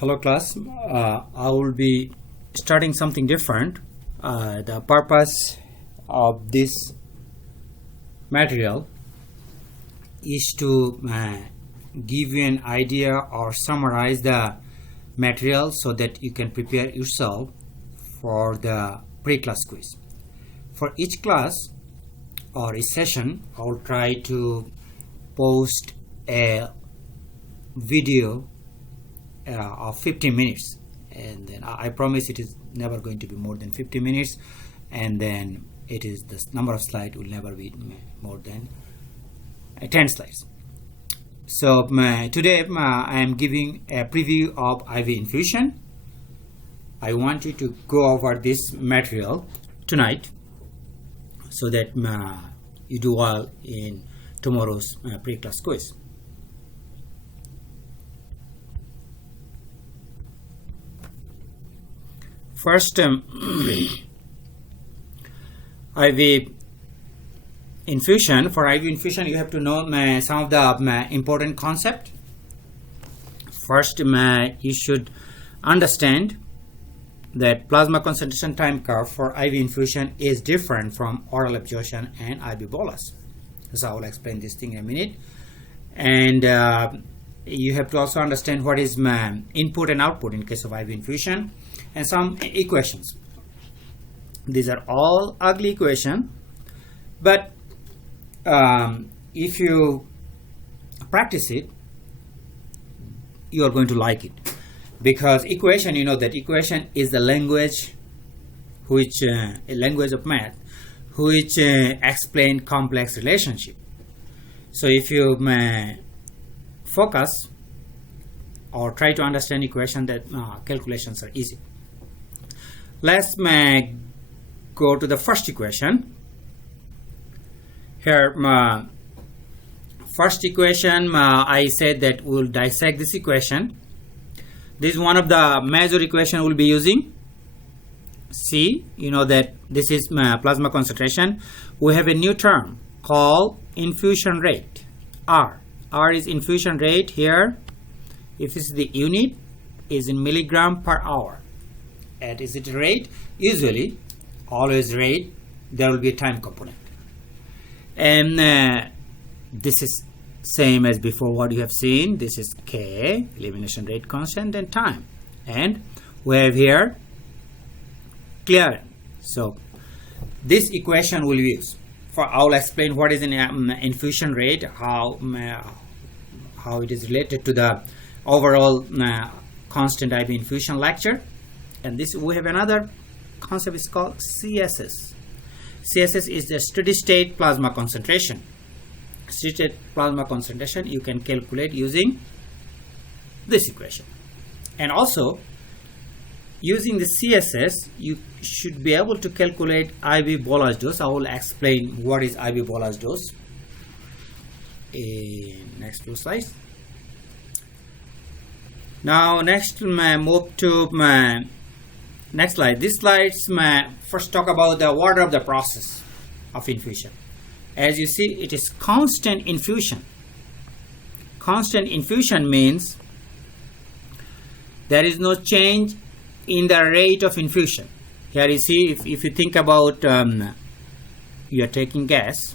Hello class, I will be starting something different. The purpose of this material is to give you an idea or summarize the material so that you can prepare yourself for the pre-class quiz. For each class or each session, I will try to post a video of 15 minutes, and then I promise it is never going to be more than 50 minutes, and then it is the number of slides will never be more than 10 slides. So today I am giving a preview of IVInfusion. I want you to go over this material tonight so that you do well in tomorrow's pre-class quiz. First, IVInfusion. For IVInfusion, you have to know some of the important concepts. First, you should understand that plasma concentration time curve for IVInfusion is different from oral absorption and IV bolus. So I will explain this thing in a minute. And you have to also understand what is input and output in case of IVInfusion, and some equations. These are all ugly equations, but if you practice it, you are going to like it, because equation, you know that equation is the language which a language of math which explain complex relationship. So if you focus or try to understand equation, that calculations are easy. Let's go to the first equation. Here, first equation, I said that we'll dissect this equation. This is one of the major equation we'll be using. See, you know that this is plasma concentration. We have a new term called infusion rate, R. R is infusion rate here. If it's the unit, is in milligram per hour. And is it rate? Usually, always rate, there will be a time component. And this is same as before what you have seen. This is K, elimination rate constant, and time. And we have here clearance. So this equation we'll use. I will explain what is an infusion rate, how it is related to the overall constant IV infusion lecture. And this, we have another concept, is called CSS. CSS is the steady state plasma concentration. Steady state plasma concentration you can calculate using this equation. And also, using the CSS, you should be able to calculate IV bolus dose. I will explain what is IV bolus dose in next few slides. Now, next move to next slide. This slides first talk about the order of the process of infusion. As you see, it is constant infusion. Constant infusion means there is no change in the rate of infusion. Here you see, if you think about you are taking gas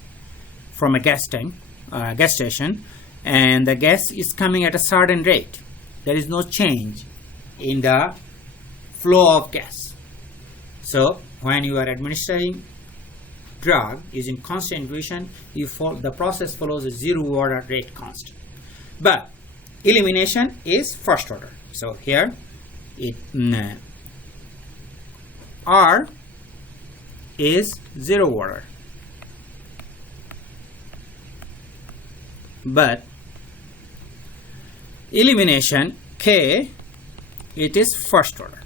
from a gas tank, gas station, and the gas is coming at a certain rate. There is no change in the flow of gas. So when you are administering drug using constant infusion, the process follows a zero order rate constant. But elimination is first order. So here it R is zero order, but elimination K, it is first order.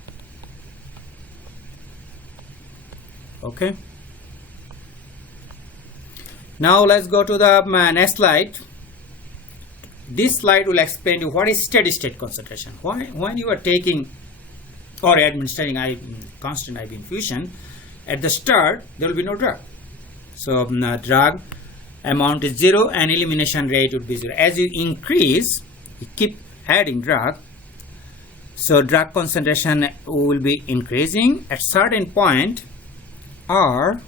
Okay. Now let's go to the next slide. This slide will explain you what is steady state concentration. When you are taking or administering constant IV infusion, at the start there will be no drug. So drug amount is 0 and elimination rate would be 0. As you increase, you keep adding drug, So drug concentration will be increasing. At certain point, R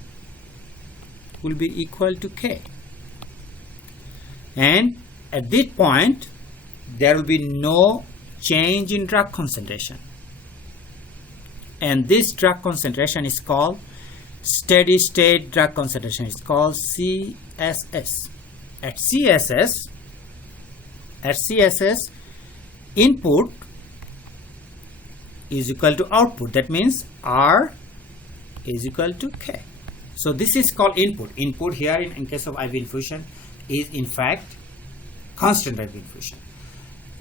will be equal to K. And at this point, there will be no change in drug concentration. And this drug concentration is called steady state drug concentration. It's called CSS. At CSS, input is equal to output. That means R is equal to K. So this is called input. Input here in case of IV infusion is in fact constant IV infusion.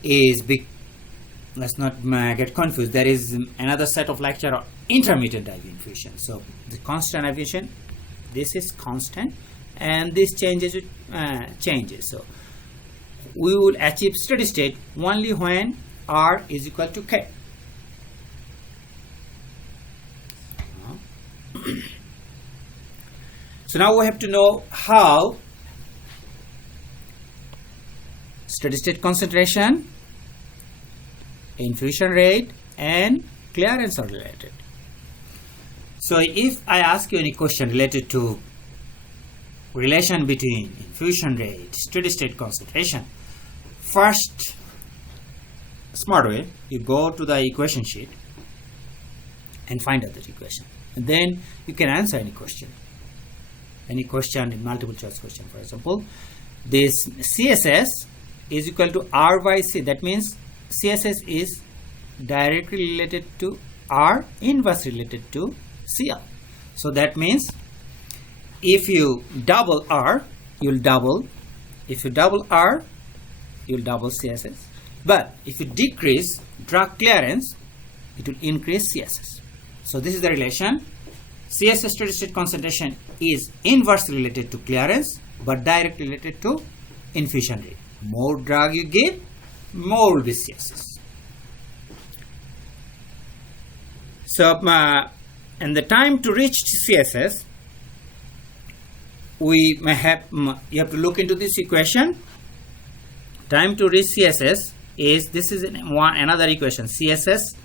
Is big. Let's not get confused. There is another set of lecture on intermittent IV infusion. So the constant IV infusion, this is constant, and this changes with changes. So we will achieve steady state only when R is equal to K. So now we have to know how steady state concentration, infusion rate, and clearance are related. So if I ask you any question related to relation between infusion rate, steady state concentration, first smart way, you go to the equation sheet and find out that equation, and then you can answer any question in multiple choice question. For example, this CSS is equal to R by C. That means CSS is directly related to R, inversely related to CL. So that means if you double R, you'll double. If you double R, you'll double CSS. But if you decrease drug clearance, it will increase CSS. So this is the relation. CSS steady state concentration is inversely related to clearance, but directly related to infusion rate. More drug you give, more will be CSS. So, and the time to reach CSS, we may have, you have to look into this equation. Time to reach CSS is, this is another equation, CSS,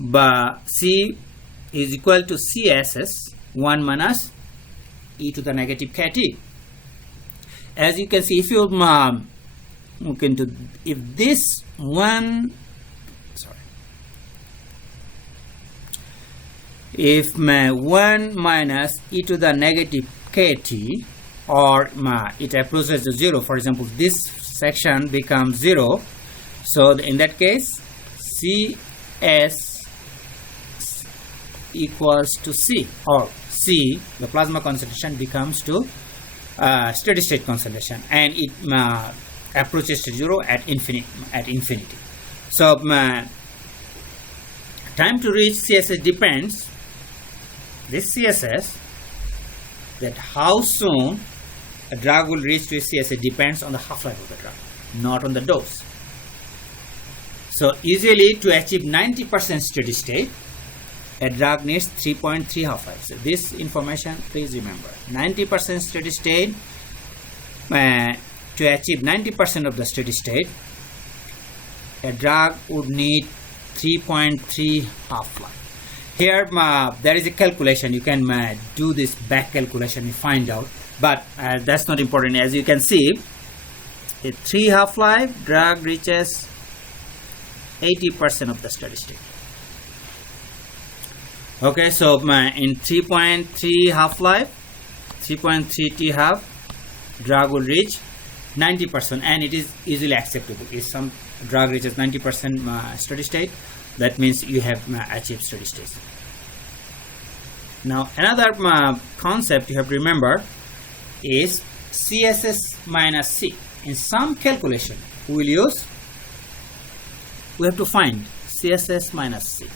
but C is equal to CSS 1 minus e to the negative kt. As you can see, if you look into, if this one, if 1 minus e to the negative kt, or it approaches to 0, for example, this section becomes 0, so in that case CS equals to C, or C, the plasma concentration becomes to steady state concentration, and it approaches to 0 at infinity. So time to reach CSS depends, this CSS, that how soon a drug will reach to CSS depends on the half-life of the drug, not on the dose. So usually to achieve 90% steady state, a drug needs 3.3 half-life. So this information, please remember. 90% steady state, to achieve 90% of the steady state, a drug would need 3.3 half-life. Here there is a calculation. You can do this back calculation and find out, but that's not important. As you can see, a 3 half-life, drug reaches 80% of the steady state. Okay, so in 3.3 half-life, 3.3 T half, drug will reach 90%, and it is easily acceptable. If some drug reaches 90% steady state, that means you have achieved steady state. Now another concept you have to remember is CSS minus C. In some calculation we have to find CSS minus C.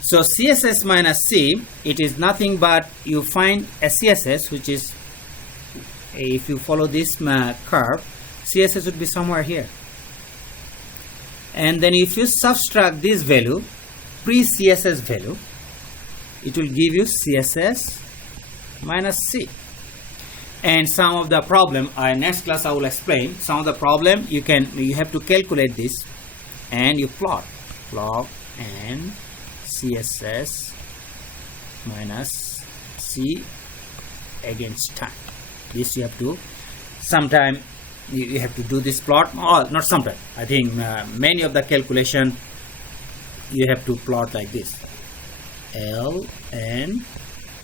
So CSS minus C, it is nothing but you find a CSS, which is, if you follow this curve, CSS would be somewhere here. And then if you subtract this value, pre-CSS value, it will give you CSS minus C. And some of the problem, next class I will explain, some of the problem you have to calculate this and you plot. log n CSS minus C against time. This you have to sometime you have to do this plot, or not sometime. I think many of the calculation you have to plot like this: L N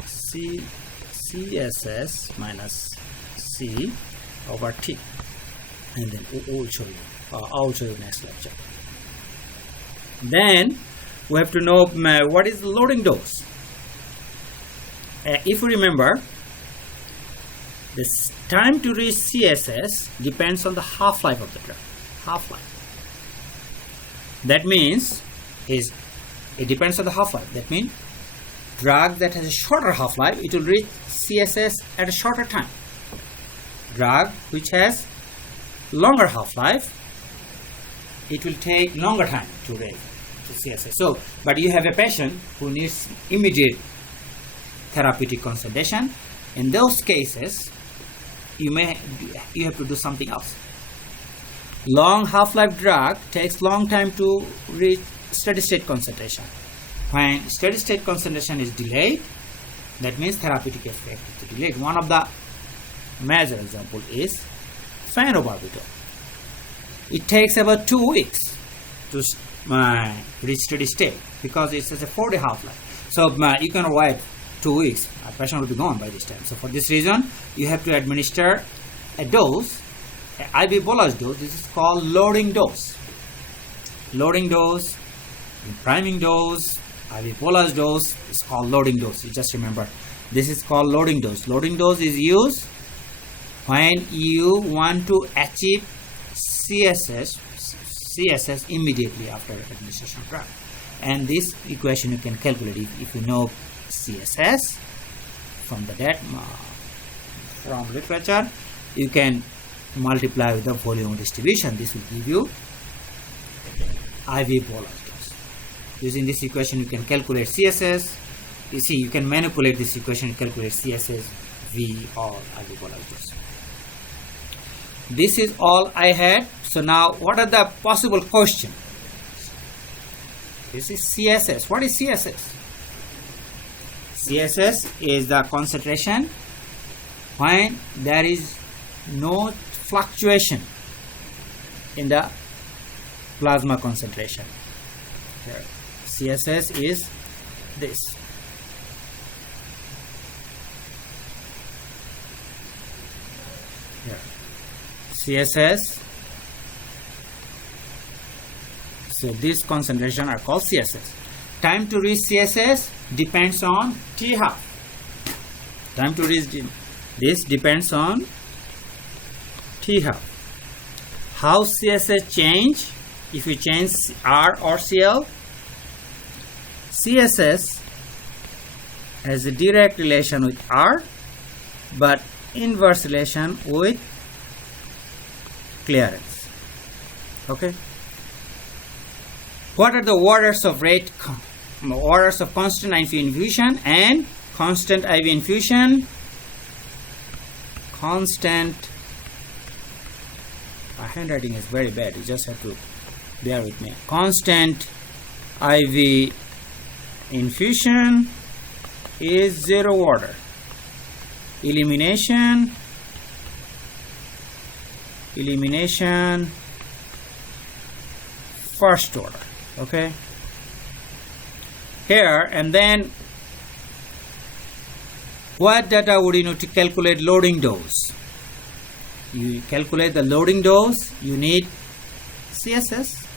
C CSS minus C over T, and then we'll show you. I'll show you next lecture. Then we have to know what is the loading dose. If you remember, this time to reach CSS depends on the half-life of the drug. Half-life. That means it depends on the half-life. That means drug that has a shorter half-life, it will reach CSS at a shorter time. Drug which has longer half-life, it will take longer time to reach CSS. So, but you have a patient who needs immediate therapeutic concentration. In those cases, you have to do something else. Long half-life drug takes long time to reach steady state concentration. When steady state concentration is delayed, that means therapeutic effect is delayed. One of the major example is phenobarbital. It takes about 2 weeks to reach steady state because it has a 4-day half-life. So you can avoid 2 weeks. A patient will be gone by this time. So for this reason, you have to administer a dose, an IV bolus dose. This is called loading dose. Loading dose, priming dose, IV bolus dose is called loading dose. You just remember, this is called loading dose. Loading dose is used when you want to achieve CSS immediately after administration of drug. And this equation you can calculate if you know CSS from the from literature. You can multiply with the volume distribution. This will give you IV bolus dose. Using this equation, you can calculate CSS. You see, you can manipulate this equation and calculate CSS, V, or IV bolus dose. This is all I had. So now, what are the possible questions? This is CSS. What is CSS? CSS is the concentration when there is no fluctuation in the plasma concentration. Here, CSS is this. Here, CSS. So these concentration are called CSS. Time to reach CSS depends on T half. Time to reach this depends on T half. How CSS change? If you change R or CL, CSS has a direct relation with R, but inverse relation with clearance. Okay. What are the orders of rate? Orders of constant IV infusion and constant IV infusion. Constant. My handwriting is very bad. You just have to bear with me. Constant IV infusion is 0 order. Elimination first order. Okay. Here, and then what data would you know to calculate loading dose? You calculate the loading dose, you need CSS,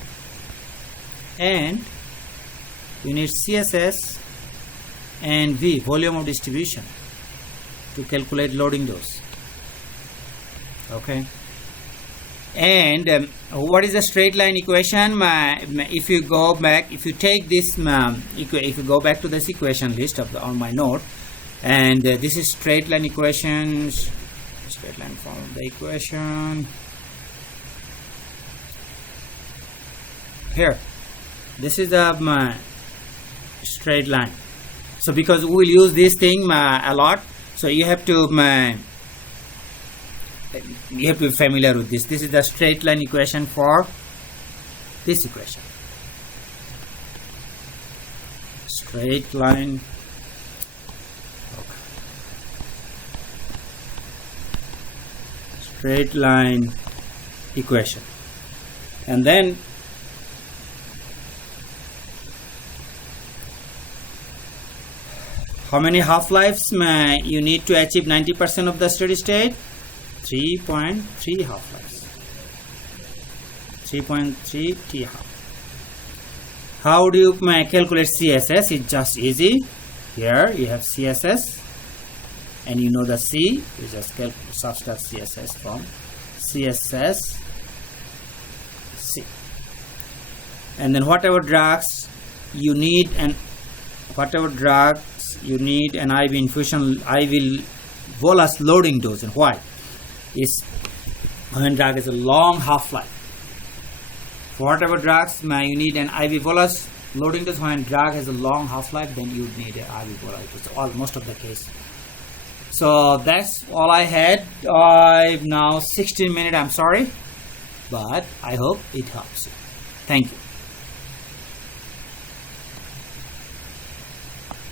and you need CSS and V, volume of distribution, to calculate loading dose. Okay. And what is the straight line equation? If you go back, if you take this, if you go back to this equation list on my note, and this is straight line equation, straight line form of the equation. Here, this is the straight line. So because we will use this thing a lot, so you have to be familiar with this. This is the straight line equation for this equation. straight line. Straight line equation. And then how many half-lives you need to achieve 90% of the steady state? 3.3 half-lives. 3.3 t-half. How do you calculate CSS? It's just easy. Here you have CSS and you know the C. You just subtract CSS from CSS C. And then whatever drugs you need and IVInfusion, I will bolus loading dose. And why? Is when drug is a long half-life. For whatever drugs you need an IV bolus loading dose. When drug has a long half-life, then you need an IV bolus. Most of the case. So that's all I had. Now 16 minutes. I'm sorry, but I hope it helps you. Thank you.